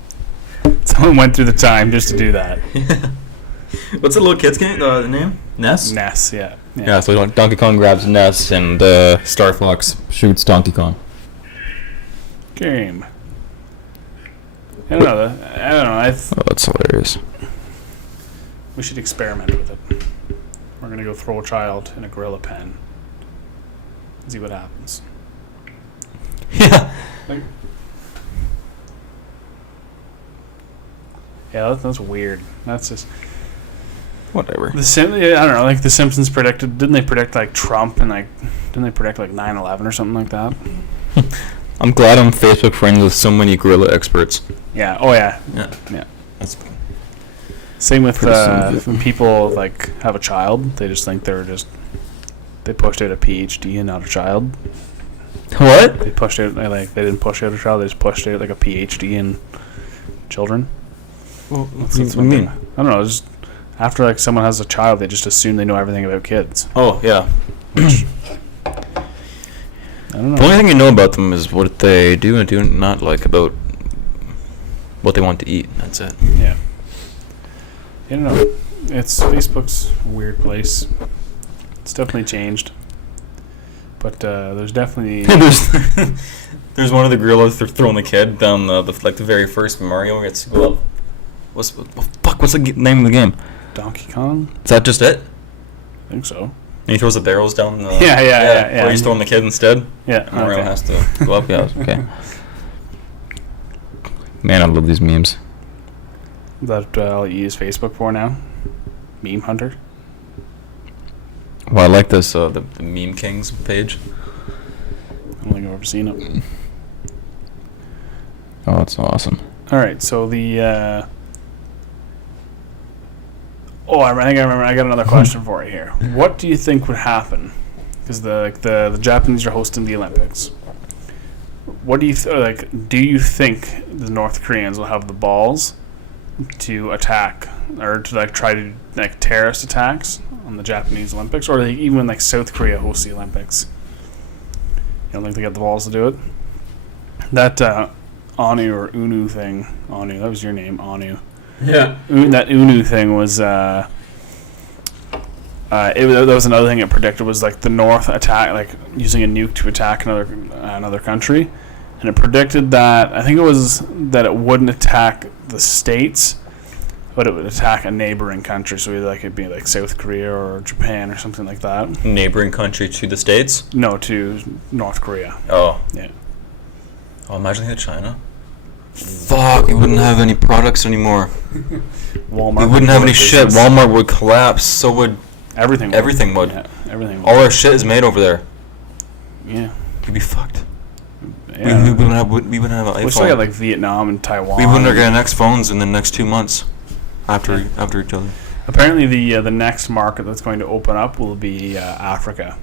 Someone went through the time just to do that. What's the little kid's game? The name? Ness? Ness, yeah. Yeah, so Donkey Kong grabs Ness and Star Fox shoots Donkey Kong. Game. I don't know. Oh, that's hilarious. We should experiment with it. We're gonna go throw a child in a gorilla pen. See what happens. Yeah. Like, yeah, that's weird. That's just Whatever. I don't know. Like the Simpsons predicted, didn't they predict like Trump and like didn't they predict like 9/11 or something like that? I'm glad I'm Facebook friends with so many gorilla experts. Yeah. Oh yeah. Yeah. That's Same with Pretty soon. when people like have a child, they just think they pushed out a PhD and not a child. what? They didn't push out a child, they just pushed out like a PhD in children. Well, That's one thing. I don't know. Just after like someone has a child, they just assume they know everything about kids. Oh yeah. I don't The know. only thing you know about them is what they do and do not like about what they want to eat. That's it. Yeah. I don't know. Facebook's a weird place. It's definitely changed. But there's definitely there's one of the gorillas throwing the kid down the very first Mario gets to go up. What's the name of the game? Donkey Kong. Is that just it? I think so. And he throws the barrels down the Yeah. Where he's throwing the kid instead. Yeah. Mario Okay. has to go up. Yeah. Okay. Man, I love these memes. That I'll use Facebook for now. Meme Hunter. Well, I like this the Meme Kings page. I don't think I've ever seen it. Oh, that's awesome. All right, so the. I think I remember. I got another question for you here. What do you think would happen? Because the Japanese are hosting the Olympics. What do you do? You think the North Koreans will have the balls to attack or to try to terrorist attacks on the Japanese Olympics, or even when South Korea hosts the Olympics? You don't think they got the balls to do it? That Anu or Unu thing. Anu, that was your name, Anu. Yeah. That Unu thing was. That was another thing it predicted was the North attack, using a nuke to attack another country, and it predicted that I think it was that it wouldn't attack the states, but it would attack a neighboring country. So either it'd be South Korea or Japan or something like that. Neighboring country to the States? No, to North Korea. Oh. Yeah. Oh, imagine that China. Fuck, we wouldn't have any products anymore. Walmart. We wouldn't have any shit. Walmart would collapse. So would Everything. everything would. Yeah, everything. Would. All our shit is made over there. Yeah. We'd be fucked. Yeah. We wouldn't have an iPhone. We still got Vietnam and Taiwan. We wouldn't get next phones in the next 2 months after each other. Apparently, the next market that's going to open up will be Africa.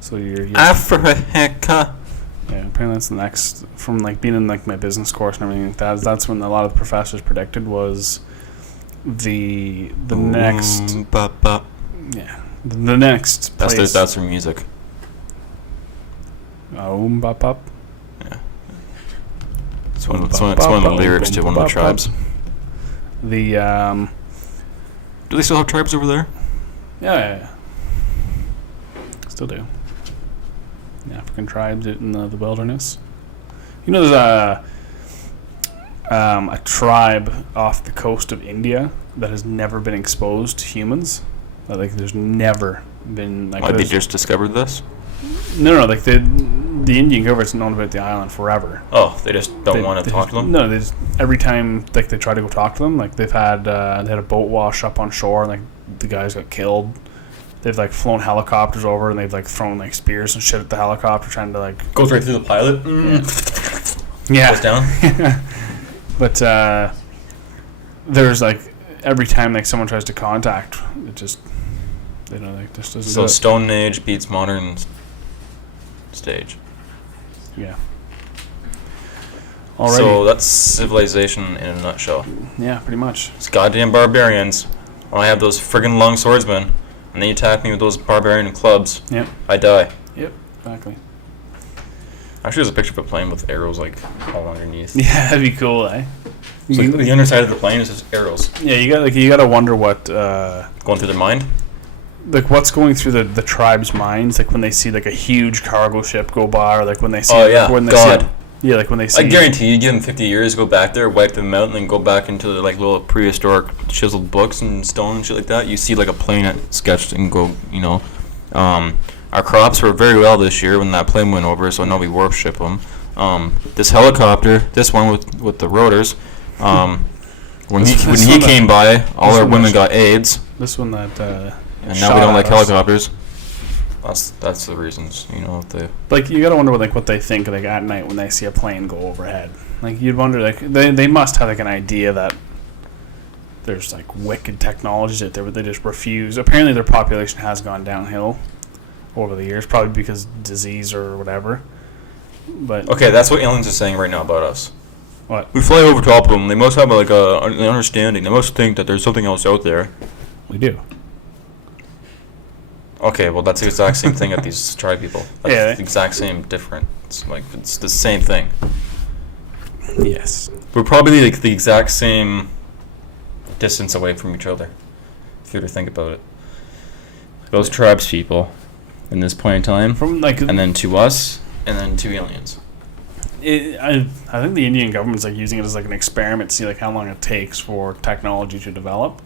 So you're Africa. yeah. Apparently, that's the next from being in my business course and everything like that. That's when a lot of the professors predicted was the next the next place. That's her music. Bop bop. Yeah. It's one of the lyrics to one of the tribes. The Do they still have tribes over there? yeah. Still do. The African tribes out in the wilderness. You know, there's a tribe off the coast of India that has never been exposed to humans. There's never been Why they just discovered this? No, the Indian government's known about the island forever. Oh, they just don't want to talk to them? No, they just every time they try to go talk to them, they've had they had a boat wash up on shore and the guys got killed. They've flown helicopters over and they've thrown spears and shit at the helicopter trying to Goes right through the pilot. yeah. Goes down. But there's every time someone tries to contact, it just just doesn't. So do it. Stone Age beats modern stage. Yeah. Alrighty. So that's civilization in a nutshell. Yeah, pretty much. It's goddamn barbarians. When I have those friggin' long swordsmen, and then you attack me with those barbarian clubs, Yep. I die. Yep. Exactly. Actually, there's a picture of a plane with arrows all underneath. Yeah, that'd be cool, eh? So the underside of the plane is just arrows Yeah, you gotta wonder what. going through their mind. like what's going through the tribe's minds, like when they see like a huge cargo ship go by, or like when they see Oh, yeah. when they God. see, like when they see I guarantee you give them 50 years, go back there, wipe them out, and then go back into the, like, little prehistoric chiseled books and stone and shit like that. You see, like, a plane sketched and go, you know. Our crops were very well this year when that plane went over, so nobody warp ship them. This helicopter, this one with the rotors, when he came by, all our women got AIDS, this one that and now we don't like helicopters. That's the reasons, you know. Like, you gotta wonder what they think like at night when they see a plane go overhead. Like, you'd wonder, like, they must have like an idea that there's like wicked technologies out there, but they just refuse. Apparently their population has gone downhill over the years, probably because disease or whatever. But Okay, that's what aliens are saying right now about us. what? We fly over top of them. They must have like an understanding. They must think that there's something else out there. We do. Okay, well that's the exact same thing at these tribe people. That's Yeah. the exact same difference. Like it's the same thing. Yes. We're probably like the exact same distance away from each other. If you were to think about it. Those tribes people in this point in time, From like, and then to us, and then to aliens. I think the Indian government's like using it as like an experiment to see like how long it takes for technology to develop,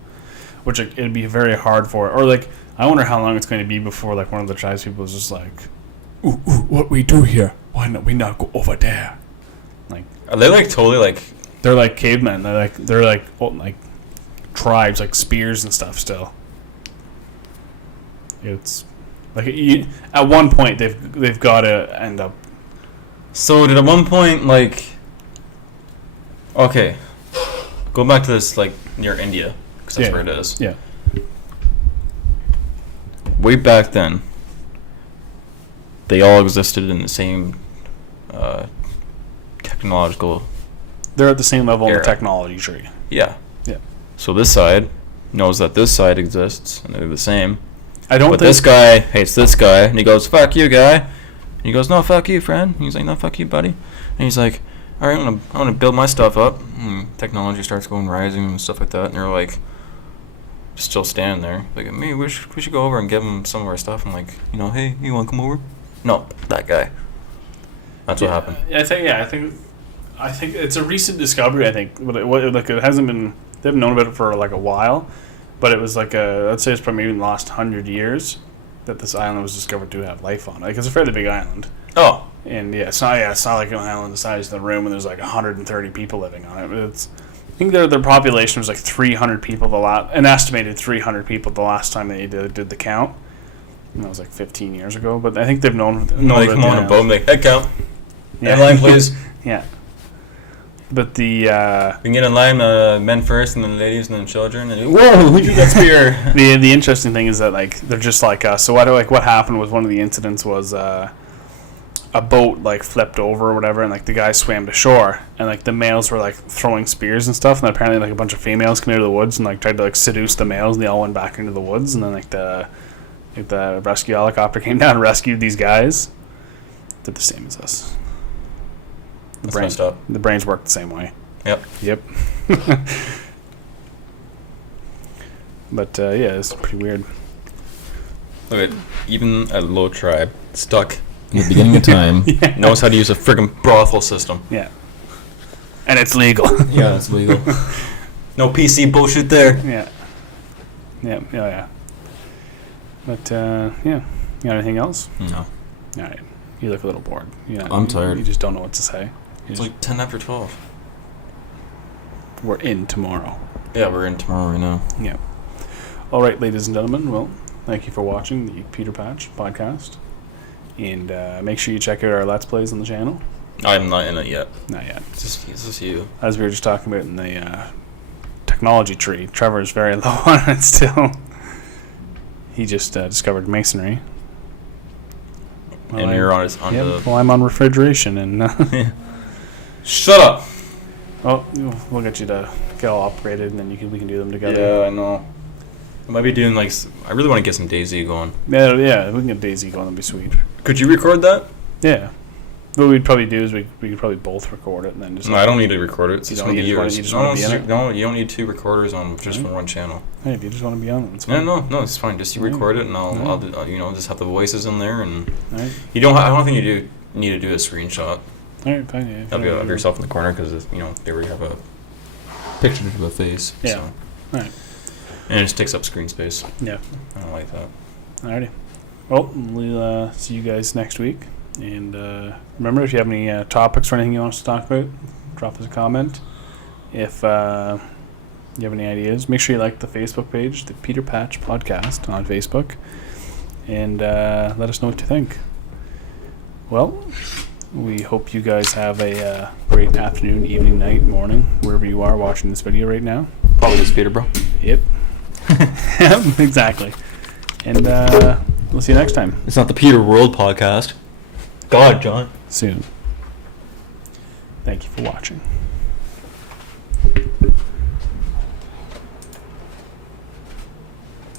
which it'd be very hard for. Or like, I wonder how long it's going to be before like one of the tribes people is just like, ooh, what we do here? Why not we not go over there? Like, Are they like totally like? they're like cavemen. They're like tribes, like spears and stuff. Still, it's like at one point they've got to end up. So did at one point like? Okay, go back to this like near India because that's Yeah. where it is. Yeah. Way back then, they all existed in the same technological. They're at the same level of Era. the technology tree. Yeah. Yeah. So this side knows that this side exists, and they're the same. I don't But think this guy hates this guy, and he goes, "Fuck you, guy." And he goes, "No, fuck you, friend." And he's like, "No, fuck you, buddy." And he's like, "All right, I'm gonna build my stuff up." And technology starts going rising and stuff like that, and they're like, still standing there, like, "Me, we should go over and give him some of our stuff." I'm like, you know, "Hey, you want to come over?" No, that guy. That's what happened. I think it's a recent discovery. I think, but it hasn't been. They haven't known about it for like a while, but it was like I'd say it's probably maybe in the last 100 years that this island was discovered to have life on it. Like, it's a fairly big island, Oh, and it's not like an island the size of the room, and there's like 130 people living on it. But I think their population was like 300 people. An estimated 300 people the last time they did the count. And that was like 15 years ago. But I think they've known. no, they come on a boat and like, "Head count. Yeah. Head line, please." Yeah. But the We can get in line, men first, and then ladies, and then children. And whoa, who drew that spear? the interesting thing is that like they're just like us. So what happened was one of the incidents was a boat like flipped over or whatever, and like the guy swam to shore, and like the males were like throwing spears and stuff, and apparently like a bunch of females came out of the woods and like tried to like seduce the males, and they all went back into the woods, and then like the rescue helicopter came down and rescued these guys. Did the same as us. That's messed up. The brains work the same way. Yep. But yeah, it's pretty weird. Look at even a low tribe stuck in the beginning of time knows how to use a friggin' brothel system. Yeah. And it's legal. Yeah, that's legal. No PC bullshit there. Yeah. Yeah. But yeah. You got anything else? No. All right. You look a little bored. Yeah. I'm tired. You just don't know what to say. It's like 10 after 12. We're in tomorrow. Yeah, we're in tomorrow right now. Yeah. All right, ladies and gentlemen. Well, thank you for watching the Peter Patch podcast. And make sure you check out our Let's Plays on the channel. I'm not in it yet. Not yet. It's just you. As we were just talking about in the technology tree, Trevor's very low on it still. He just discovered masonry. And you're on the... Well, I'm on refrigeration, and Shut up! well, we'll get you to get all upgraded, and then we can do them together. Yeah, I know. I might be doing like... I really want to get some DayZ going. Yeah, we can get DayZ going. That'd be sweet. Could you record that? Yeah. What we'd probably do is we could probably both record it and then just. No, I don't need to record it. It's You just don't- going to you be just yours. wanna- you just wanna be in it? No, you don't need 2 recorders on just Alright. for one channel. Hey, if you just want to be on it, it's No, fine. no, it's fine. Just you record it, and I'll just have the voices in there, and All right. you don't. I don't think you need to do a screenshot All right, fine. Yeah, of yourself in the corner because they already have a picture of a face. Yeah. So. Alright. And it just takes up screen space. Yeah. I don't like that. Alrighty. Well, we'll see you guys next week. And remember, if you have any topics or anything you want us to talk about, drop us a comment. If you have any ideas, make sure you like the Facebook page, the Peter Patch Podcast on Facebook, and let us know what you think. Well, we hope you guys have a great afternoon, evening, night, morning, wherever you are watching this video right now. Probably just Peterborough. Yep. Exactly. And we'll see you next time. It's not the Peter World podcast. God, John. Soon. Thank you for watching.